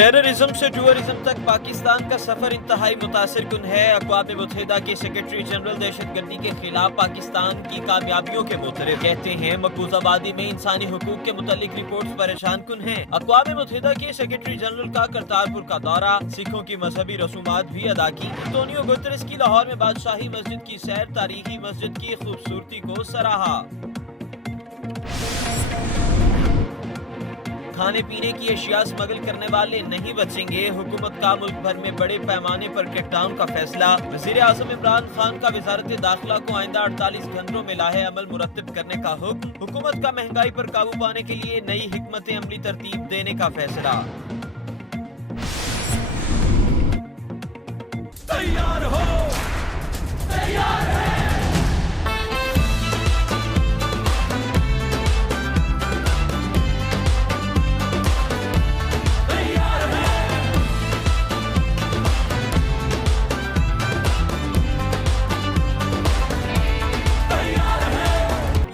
Terrorism से tourism तक पाकिस्तान का सफर इंतहाई मुतासिर कुन है। अक़वाम मुत्तहिदा के सेक्रेटरी जनरल दहशतगर्दी के खिलाफ पाकिस्तान की कामयाबियों के मुतरिफ कहते हैं मकबूजा वादी में इंसानी हुकूक के मुतालिक रिपोर्ट्स परेशान कुन है। अक़वाम मुत्तहिदा के सेक्रेटरी जनरल का करतारपुर का दौरा, सिखों की मजहबी रसूमात भी अदा की। एंटोनियो गुतरेस की लाहौर में बादशाही मस्जिद की सैर, तारीखी मस्जिद की खूबसूरती को सराहा। खाने पीने की अशिया स्मगल करने वाले नहीं बचेंगे। हुकूमत का मुल्क भर में बड़े पैमाने पर क्रैकडाउन का फैसला। वज़ीर आज़म इमरान खान का वज़ारत दाखिला को आइंदा 48 घंटों में लाहे अमल मुरत्तिब करने का हुक्म। हुकूमत का महंगाई पर काबू पाने के लिए नई हिकमत अमली तरतीब देने का फैसला। तैयार हो, तैयार है।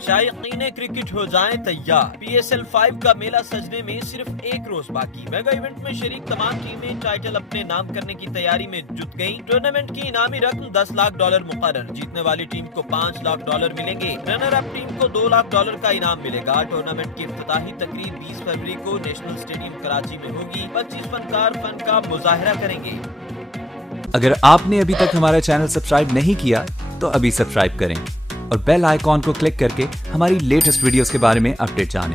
शायकीन क्रिकेट हो जाएं तैयार। PSL 5 का मेला सजने में सिर्फ एक रोज बाकी। मेगा इवेंट में शरीक तमाम टीमें टाइटल अपने नाम करने की तैयारी में जुट गयी। टूर्नामेंट की इनामी रकम $10 लाख मुकर्रर। जीतने वाली टीम को $5 लाख मिलेंगे। रनर अप टीम को $2 लाख का इनाम मिलेगा। टूर्नामेंट की इफ्तिताही तकरीब 20 फरवरी को नेशनल स्टेडियम कराची में होगी। 25 फनकार फन का मुजाहरा करेंगे। अगर आपने अभी तक हमारा चैनल सब्सक्राइब नहीं किया तो अभी सब्सक्राइब करें और बेल आइकॉन को क्लिक करके हमारी लेटेस्ट वीडियोस के बारे में अपडेट जानें।